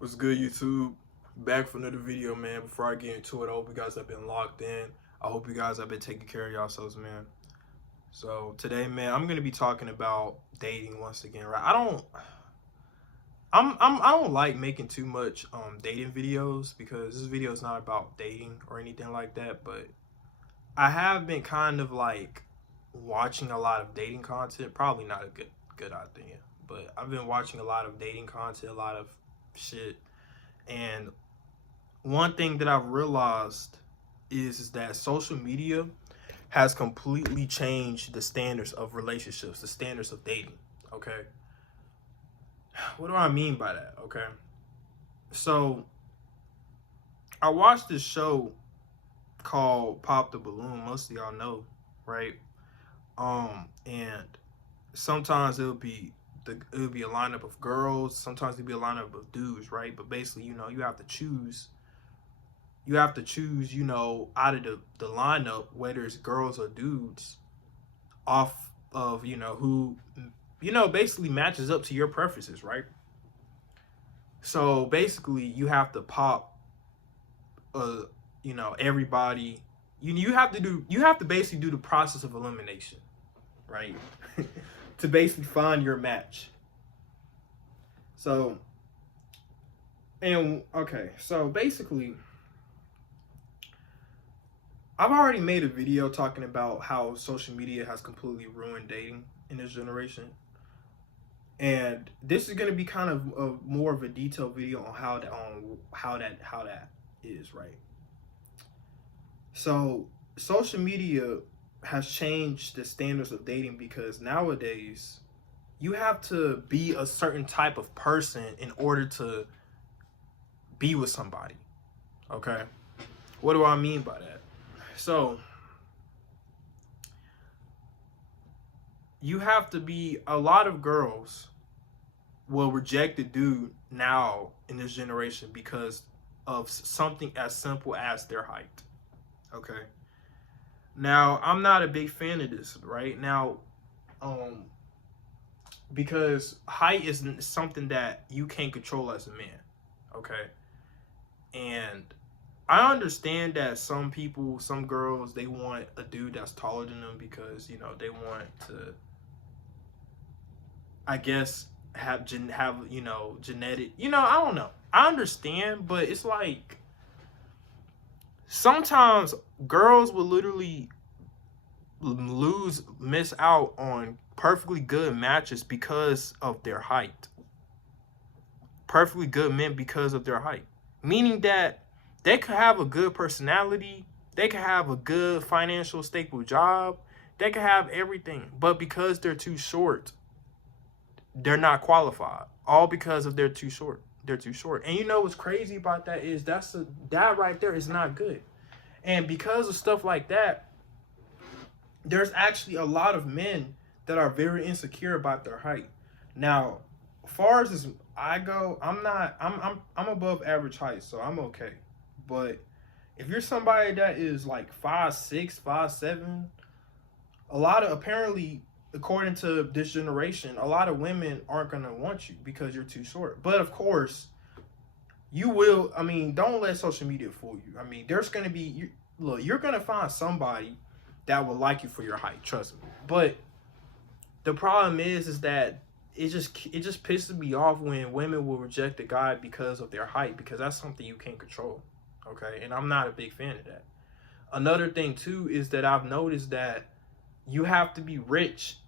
What's good, YouTube? Back for another video, man. Before I get into it, I hope you guys have been locked in. I hope you guys have been taking care of yourselves, man. So today, man, I'm gonna be talking about dating once again, right? I don't like making too much dating videos because this video is not about dating or anything like that. But I have been kind of like watching a lot of dating content. Probably not a good idea, but I've been watching a lot of dating content, a lot of shit. And one thing that I've realized is that social media has completely changed the standards of relationships, the standards of dating. Okay. What do I mean by that? Okay. So I watched this show called Pop the Balloon. Most of y'all know, right? And sometimes it'll be a lineup of girls, sometimes it'll be a lineup of dudes, right? But basically, you have to choose out of the lineup, whether it's girls or dudes, off of, who, basically matches up to your preferences, right? So basically, you have to pop, everybody. You have to basically do the process of elimination, right? To basically find your match. So, and okay, so basically, I've already made a video talking about how social media has completely ruined dating in this generation. And this is going to be kind of more of a detailed video on how that is, right? So, social media has changed the standards of dating because nowadays you have to be a certain type of person in order to be with somebody. Okay? What do I mean by that? So, you have to be, a lot of girls will reject a dude now in this generation because of something as simple as their height. Okay. Now, I'm not a big fan of this, right? Now, because height is something that you can't control as a man. Okay. And I understand that some people, some girls, they want a dude that's taller than them because, they want to, I guess, have genetic, I don't know. I understand, but it's like sometimes girls will literally miss out on perfectly good matches because of their height. Perfectly good men because of their height. Meaning that they could have a good personality, they could have a good financial stable job, they could have everything, but because they're too short, they're not qualified. All because of they're too short. They're too short. And you know what's crazy about that is that right there is not good. And because of stuff like that, there's actually a lot of men that are very insecure about their height. Now, as far as I go, I'm above average height, so I'm okay. But if you're somebody that is like 5'6", 5'7", a lot of, apparently, according to this generation, a lot of women aren't gonna want you because you're too short. But of course, you will. I mean, don't let social media fool you. I mean, there's gonna be, look, you're gonna find somebody that will like you for your height. Trust me. But the problem is that it just pisses me off when women will reject a guy because of their height, because that's something you can't control. Okay, and I'm not a big fan of that. Another thing too is that I've noticed that you have to be rich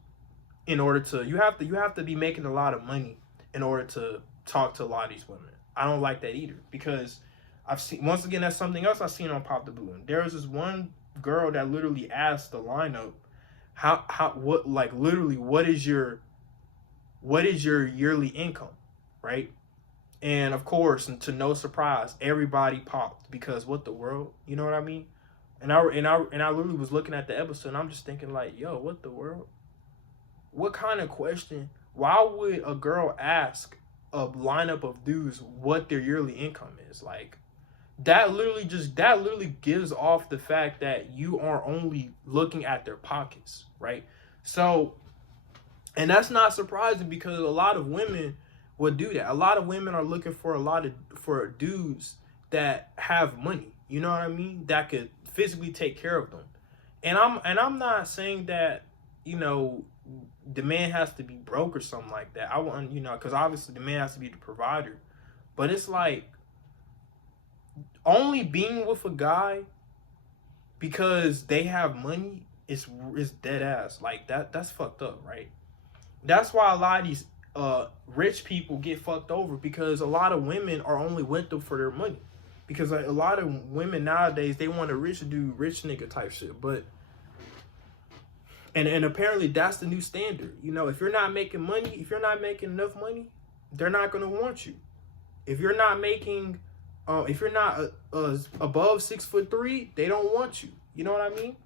in order to, you have to be making a lot of money in order to talk to a lot of these women. I don't like that either, because I've seen, once again, that's something else I've seen on Pop the Balloon. There was this one girl that literally asked the lineup, what, like, literally, what is your yearly income, right? And of course, and to no surprise, everybody popped, because what the world, you know what I mean? And I literally was looking at the episode, and I'm just thinking like, yo, what the world? What kind of question? Why would a girl ask a lineup of dudes what their yearly income is? Like, that literally gives off the fact that you are only looking at their pockets, right? So, and that's not surprising, because a lot of women would do that. A lot of women are looking for for dudes that have money. You know what I mean? That could physically take care of them. And I'm not saying that, you know, the man has to be broke or something like that. I want, you know, because obviously the man has to be the provider. But it's like only being with a guy because they have money is dead ass. Like that's fucked up, right? That's why a lot of these rich people get fucked over, because a lot of women are only with them for their money. Because like, a lot of women nowadays, they want a rich dude, rich nigga type shit. But and apparently that's the new standard. You know, if you're not making money, if you're not making enough money, they're not gonna want you. If you're not making, if you're not above 6'3", they don't want you. You know what I mean?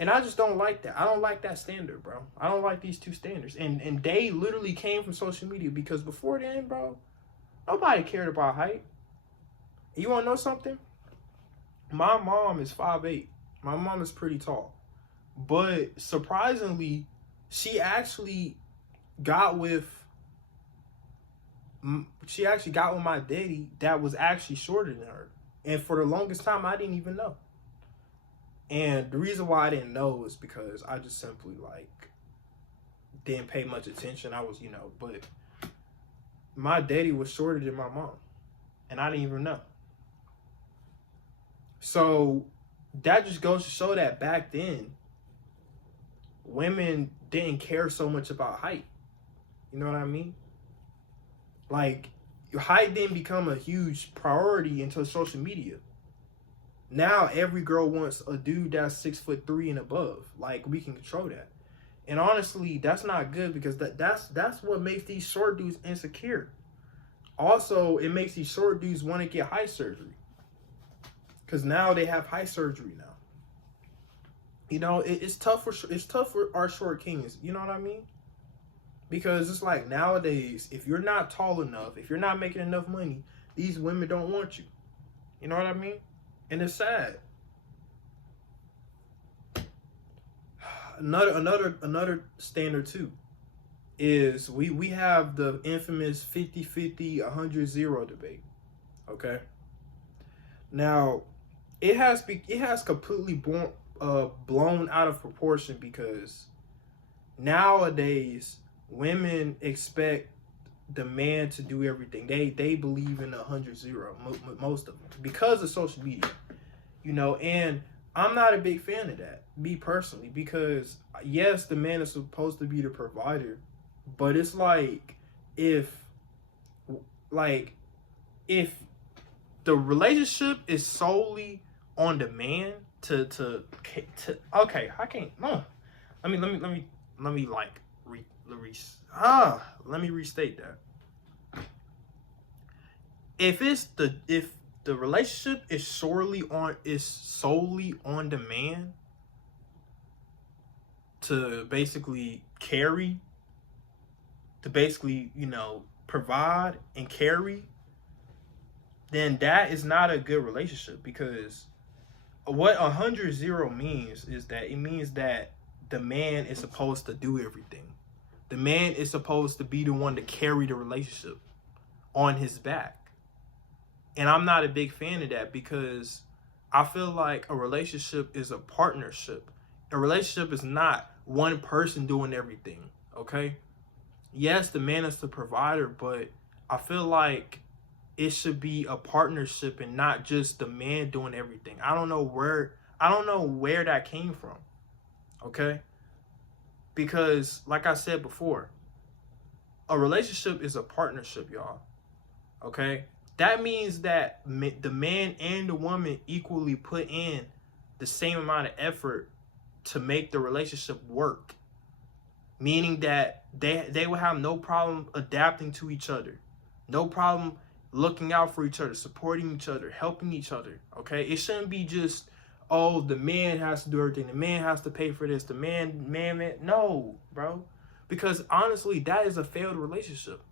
And I just don't like that. I don't like that standard, bro. I don't like these two standards. And they literally came from social media, because before then, bro, nobody cared about height. You want to know something? My mom is 5'8". My mom is pretty tall. But surprisingly, she actually got with my daddy that was actually shorter than her. And for the longest time, I didn't even know. And the reason why I didn't know is because I just simply, like, didn't pay much attention. I was, you know, but my daddy was shorter than my mom. And I didn't even know. So that just goes to show that back then, women didn't care so much about height. You know what I mean? Like, height didn't become a huge priority until social media. Now every girl wants a dude that's 6'3" and above. Like, we can control that. And honestly, that's not good, because that's what makes these short dudes insecure. Also, it makes these short dudes want to get height surgery, because now they have height surgery now. You know, it's tough for our short kings. You know what I mean? Because it's like nowadays, if you're not tall enough, if you're not making enough money, these women don't want you. You know what I mean? And it's sad. Another standard too is we have the infamous 50-50, 100-0 debate. Okay. Now, it has completely blown out of proportion, because nowadays women expect the man to do everything. They believe in 100-0, most of them, because of social media, you know. And I'm not a big fan of that, me personally, because yes, the man is supposed to be the provider, but it's like if the relationship is solely on the man to okay, I can't, no, let me restate that. If the relationship is solely on the man to basically carry, you know, provide and carry, then that is not a good relationship. Because what 100-0 means is that it means that the man is supposed to do everything. The man is supposed to be the one to carry the relationship on his back. And I'm not a big fan of that, because I feel like a relationship is a partnership. A relationship is not one person doing everything, okay? Yes, the man is the provider, but I feel like it should be a partnership and not just the man doing everything. I don't know where that came from, okay? Because like I said before, a relationship is a partnership, y'all, okay? That means that the man and the woman equally put in the same amount of effort to make the relationship work. Meaning that they will have no problem adapting to each other. No problem looking out for each other, supporting each other, helping each other, okay? It shouldn't be just, oh, the man has to do everything. The man has to pay for this. The man. No, bro. Because honestly, that is a failed relationship.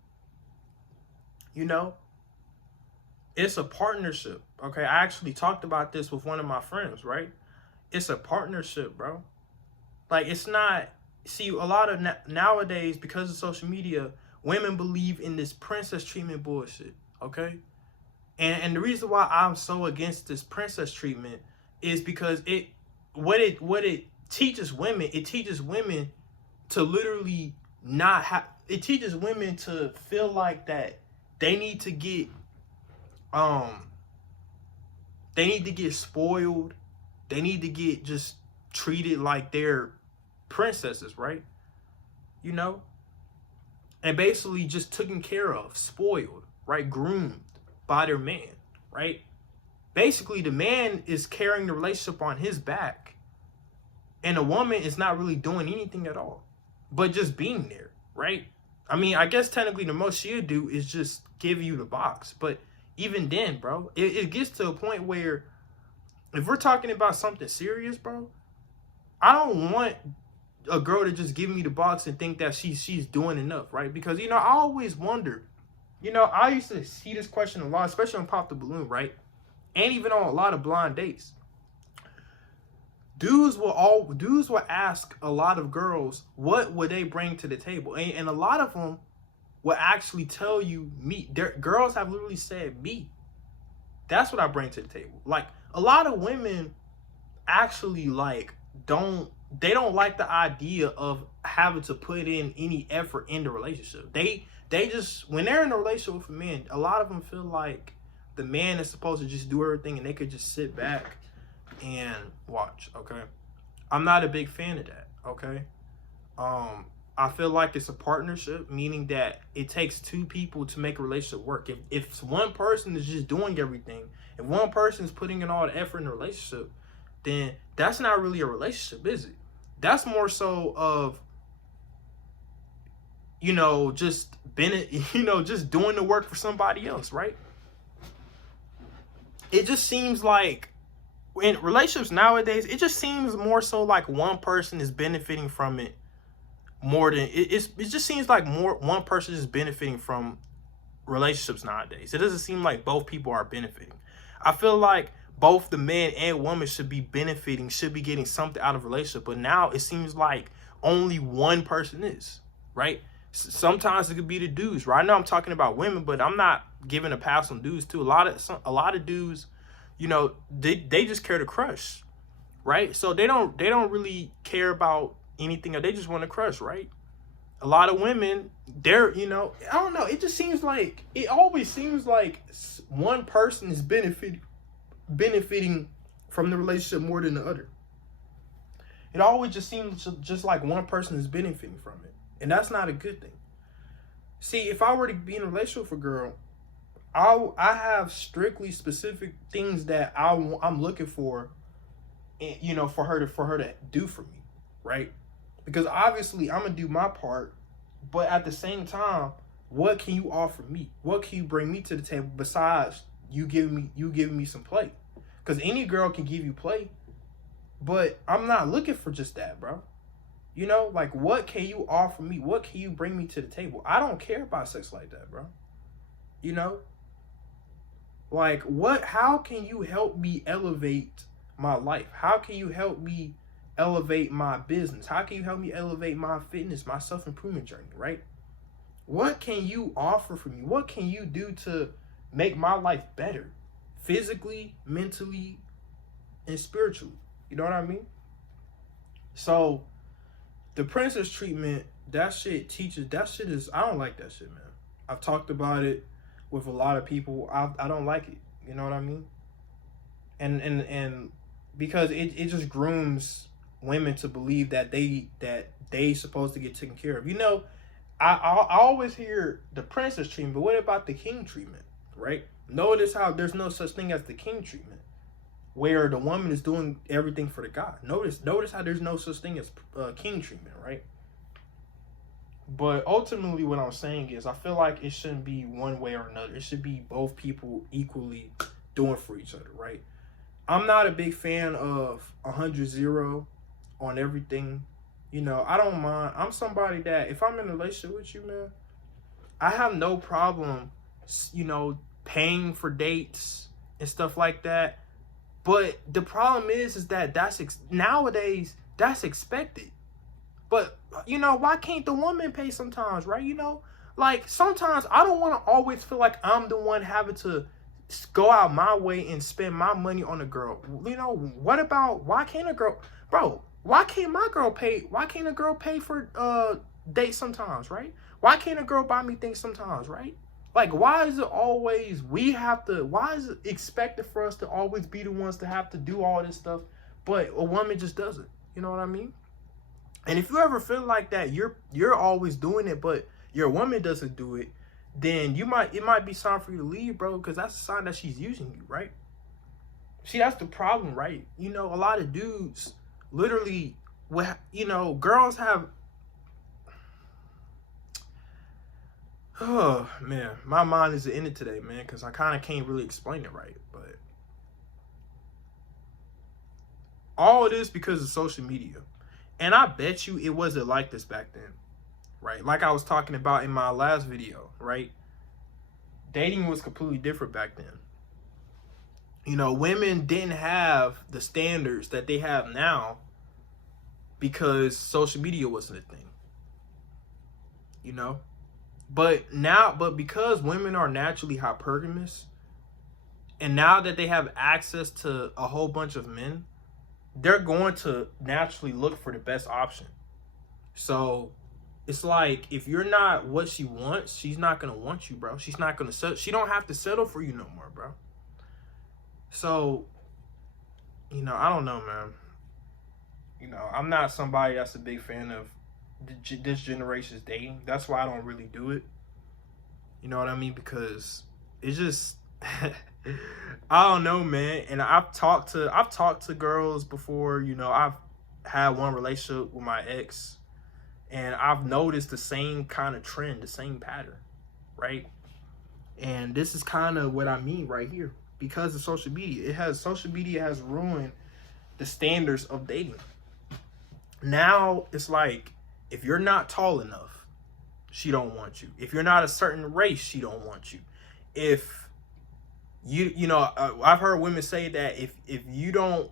You know? It's a partnership, okay? I actually talked about this with one of my friends, right? It's a partnership, bro. Like, it's not... See, a lot of nowadays, because of social media, women believe in this princess treatment bullshit, okay? And the reason why I'm so against this princess treatment is because what it teaches women, it teaches women to literally not have, it teaches women to feel like that they need to get spoiled. They need to get just treated like they're princesses, right? You know? And basically just taken care of, spoiled, right? Groomed by their man, right? Basically, the man is carrying the relationship on his back. And the woman is not really doing anything at all, but just being there, right? I mean, I guess technically the most she'll do is just give you the box. But even then, bro, it gets to a point where if we're talking about something serious, bro, I don't want a girl to just give me the box and think that she's doing enough, right? Because, you know, I always wonder, you know, I used to see this question a lot, especially on Pop the Balloon, right? And even on a lot of blind dates. Dudes will ask a lot of girls, what would they bring to the table? And a lot of them will actually tell you, me. Girls have literally said, me. That's what I bring to the table. Like, a lot of women actually, like, they don't like the idea of having to put in any effort in the relationship. They just, when they're in a relationship with a man, a lot of them feel like the man is supposed to just do everything and they could just sit back and watch, okay? I'm not a big fan of that, okay? I feel like it's a partnership, meaning that it takes two people to make a relationship work. If one person is just doing everything, if one person is putting in all the effort in a relationship, then that's not really a relationship, is it? That's more so of, you know, just just doing the work for somebody else, right? It just seems like in relationships nowadays, it just seems more so like one person is benefiting from it more than it just seems like one person is benefiting from relationships nowadays. It doesn't seem like both people are benefiting. I feel like both the man and woman should be benefiting, should be getting something out of a relationship. But now it seems like only one person is, right? Sometimes it could be the dudes, right? I know I'm talking about women, but I'm not giving a pass on dudes too. A lot of dudes, you know, they just care to crush, right? So they don't really care about anything. They just want to crush, right? A lot of women, they're, you know, I don't know. It just seems like, it always seems like one person is benefiting from the relationship more than the other. It always just seems just like one person is benefiting from it. And that's not a good thing. See, if I were to be in a relationship with a girl, I have strictly specific things that I'm looking for, you know, for her to do for me, right? Because obviously I'm gonna do my part, but at the same time, what can you offer me? What can you bring me to the table besides you giving me some play? Because any girl can give you play, but I'm not looking for just that, bro. You know, like, what can you offer me? What can you bring me to the table? I don't care about sex like that, bro. You know, like, how can you help me elevate my life? How can you help me elevate my business? How can you help me elevate my fitness, my self-improvement journey, right? What can you offer for me? What can you do to make my life better? Physically, mentally, and spiritually. You know what I mean? So, the princess treatment, that shit is, I don't like that shit, man. I've talked about it with a lot of people. I don't like it. You know what I mean? And because it just grooms women to believe that they supposed to get taken care of. You know, I always hear the princess treatment, but what about the king treatment, right? Notice how there's no such thing as the king treatment, where the woman is doing everything for the guy. Notice how there's no such thing as king treatment, right? But ultimately what I'm saying is I feel like it shouldn't be one way or another. It should be both people equally doing for each other, right? I'm not a big fan of 100-0 on everything. You know, I don't mind. I'm somebody that if I'm in a relationship with you, man, I have no problem, you know, paying for dates and stuff like that. But the problem is that nowadays that's expected. But, you know, why can't the woman pay sometimes, right? You know, Like, sometimes I don't want to always feel like I'm the one having to go out my way and spend my money on a girl. You know, what about, why can't a girl, bro, why can't my girl pay? Why can't a girl pay for dates sometimes, right? Why can't a girl buy me things sometimes, right? Like, why is it always why is it expected for us to always be the ones to have to do all this stuff, but a woman just doesn't? You know what I mean? And if you ever feel like that, you're always doing it, but your woman doesn't do it, then it might be time for you to leave, bro, because that's a sign that she's using you, right? See, that's the problem, right? You know, a lot of dudes literally, girls have, oh man, my mind is in it today, man, because I kind of can't really explain it right, but all it is because of social media. And I bet you it wasn't like this back then, right? Like I was talking about in my last video, right? Dating was completely different back then. You know, women didn't have the standards that they have now because social media wasn't a thing. You know? But because women are naturally hypergamous, and now that they have access to a whole bunch of men, they're going to naturally look for the best option. So it's like, if you're not what she wants, she's not gonna want you, bro. She's not gonna settle. She don't have to settle for you no more, bro. So, you know, I don't know, man. You know, I'm not somebody that's a big fan of this generation's dating. That's why I don't really do it. You know what I mean? Because it's just I don't know, man. And I've talked to girls before. You know, I've had one relationship with my ex, and I've noticed the same kind of trend, the same pattern, right? And this is kind of what I mean right here. Because of social media, social media has ruined the standards of dating. Now it's like, if you're not tall enough, she don't want you. If you're not a certain race, she don't want you. If I've heard women say that if you don't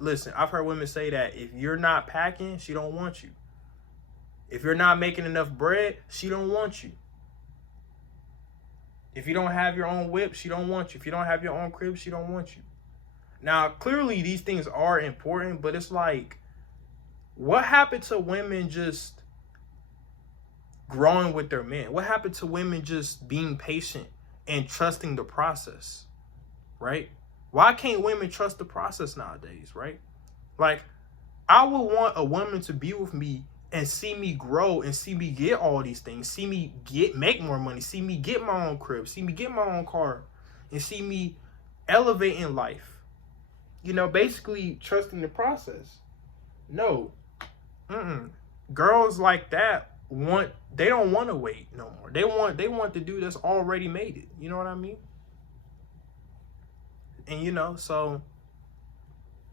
listen, I've heard women say that if you're not packing, she don't want you. If you're not making enough bread, she don't want you. If you don't have your own whip, she don't want you. If you don't have your own crib, she don't want you. Now, clearly these things are important, but it's like, what happened to women just growing with their men? What happened to women just being patient and trusting the process, right? Why can't women trust the process nowadays, right? Like, I would want a woman to be with me and see me grow and see me get all these things, see me make more money, see me get my own crib, see me get my own car, and see me elevate in life. You know, basically trusting the process. No. Girls like that they don't want to wait no more. They want the dude that's already made it. You know what I mean? And you know, so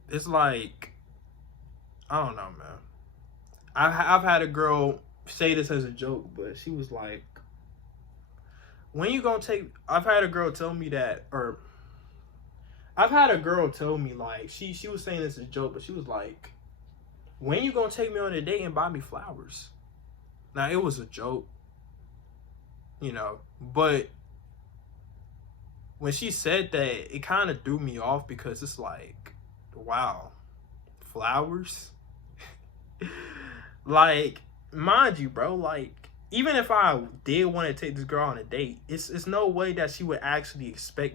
it's like, I don't know, man. I've had a girl say this as a joke, but she was like, when you gonna take, I've had a girl tell me that, or I've had a girl tell me, like, she was saying this as a joke, but she was like, when you gonna take me on a date and buy me flowers? Now, it was a joke, you know, but when she said that, it kind of threw me off, because it's like, wow, flowers? Like, mind you, bro, like, even if I did want to take this girl on a date, it's no way that she would actually expect